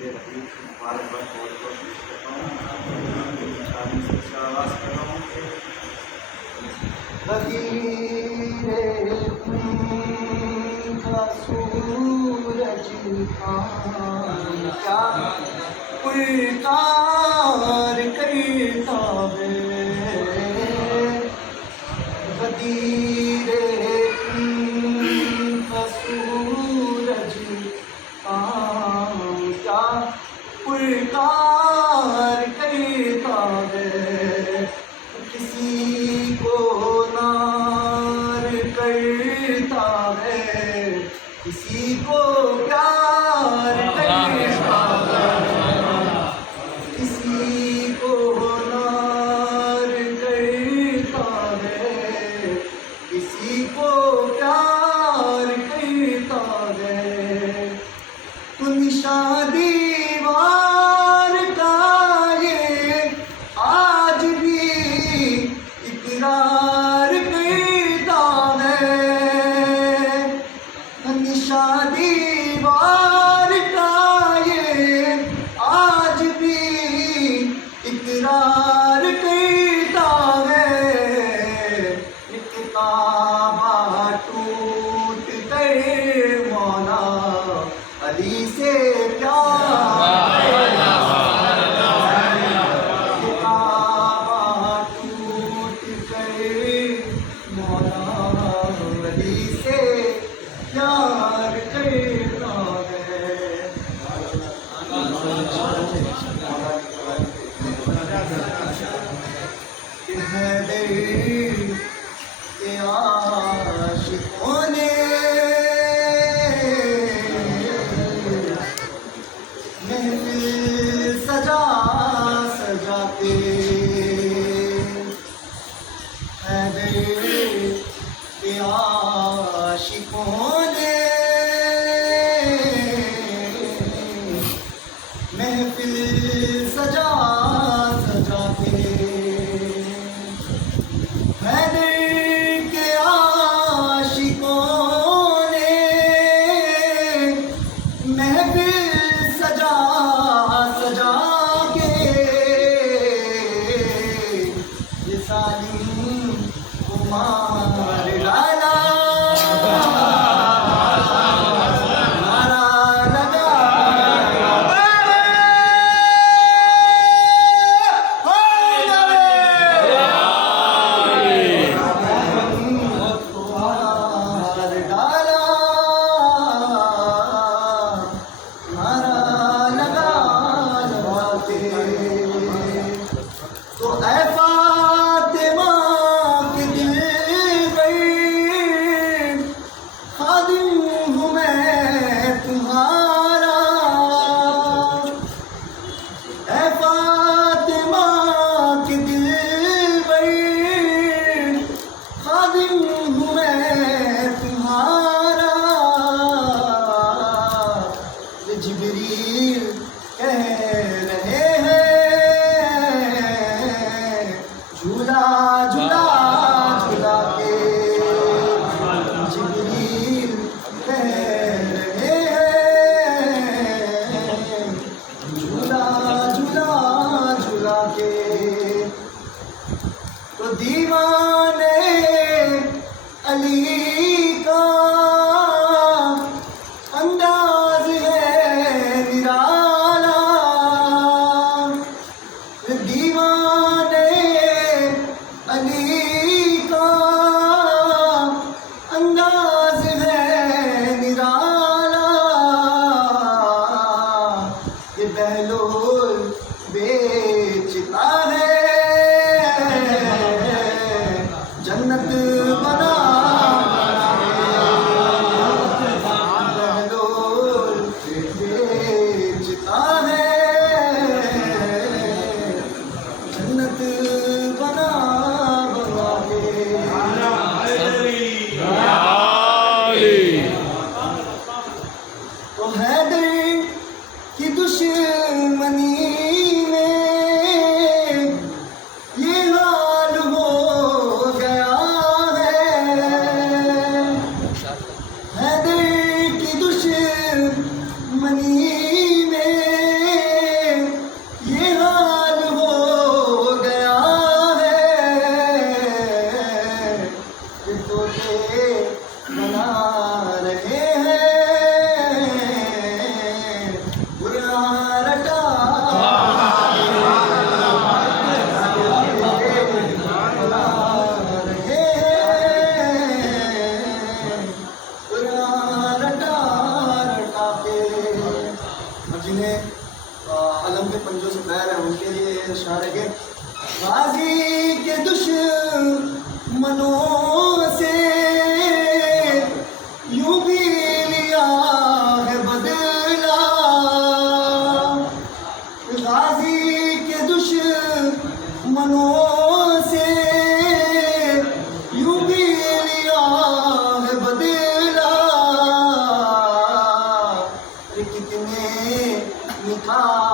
मेरे रफीक बार बार बहुत बहुत विश करता हूँ, शादी से आवाज़ कर रहा हूँ कि का सूरज क्या पुकार करता है, बदीरे का सूरज क्या पुकार करता है, किसी को नार करता है, किसी को प्यार करता है, किसी को नार करता है, किसी को प्यार करता है। तो निशान दीवार का ये आज भी इकरार करता है, निशान दीवार का ये आज भी इकरार करता है। एक काबा टूट कर मौला अली से प्यार, काबा टूट कर मौला अली से प्यार करता है। के आशिकों ने महफिल सजा सजा के के आशिकों ने महफिल सजा सजा के के आशिकों ने महफिल सजा सजा के ये सालिम को मार डाला, नारा लगा तो ऐ फातिमा के दिल में खादिम हूँ मैं तुम्हारा, ऐ फातिमा के दिल में खादिम हूँ मैं तुम्हारा। ये जिब्रील कह रहे हैं झूला झूला झूला के, जिब्रील कह रहे हैं झूला झूला झूला के। तो दीवाने अली का अंदाज है निराला, दीवाने अली का अंदाज है निराला। ये बहलोल बेचता है जन्नत बना, बहलोल बेचता है जन्नत बना बना के। तो हैदर की दुश्मनी में ये हाल हो गया है, हैदर की दुश्मनी में महरम के लिए इशारे के गाजी के दुश्मनों से यूं भी लिया है बदला, गाजी के दुश्मनों से यूं भी लिया है बदला, कितने निकाह